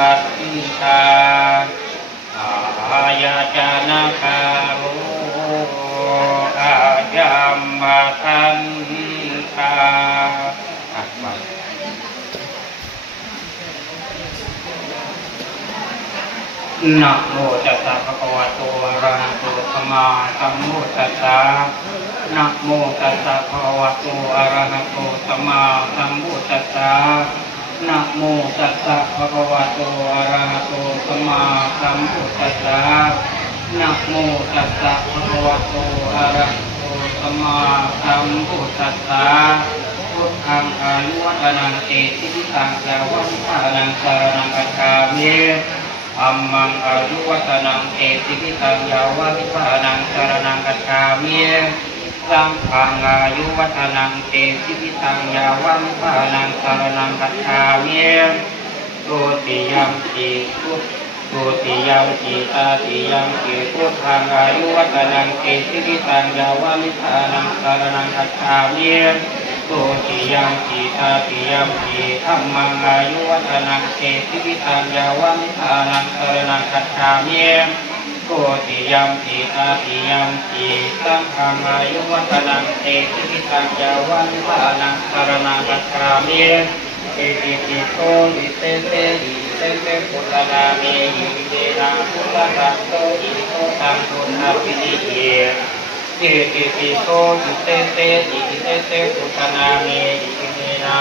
ปัตติตาอายาจานาคาโลอายัมมาทันตานะโมตัสสะภะคะวะโตอะระหะโตสัมมาสัมพุทธัสสะนะโมตัสสะภะคะวะโตอะระหะโตสัมมาสัมพุทธัสสะนะโมตัสสะภะคะวะโตอะระหะโตสัมมาสัมพุทธัสสะนะโมตัสสะภะคะวะโตอะระหะโตสัมมาสัมพุทธัสสะพุทธังอายุวัฒนังเอติปิตังยาวัฏฐานังสารนังกัจฉามิธัมมังอายุวัฒนังเอติปิตังยาวัฏฐานังสารนังกัจฉามิสังฆังอายุวัฒนังเอติปิตังยาวัฏฐานังสารนังกัจฉามิตุติยัมปิตุติยัมปิตาติยัมปิพุทธังอายุวัฒนังเอติปิตังยาวัฏฐานังสารนังกัจฉามิตุติยัมปิตาติยัมปิธัมมังอายุวัฒนังเอติปิตังยาวัฏฐานังสารนังกัจฉามิตุติยัมปิตาติยัมปิสังฆังอายุวัฒนังเอติปิตังยาวัฏฐานังสารนังกัจฉามิอิติปิโสอิเตเตอิเตเตปุตตะนามิอิเตนะพุทธะโตอิโตตังพุทธะปิติเยอิติปิโสอิเตเตอิเตเตปุตตะนามิอิเตนะ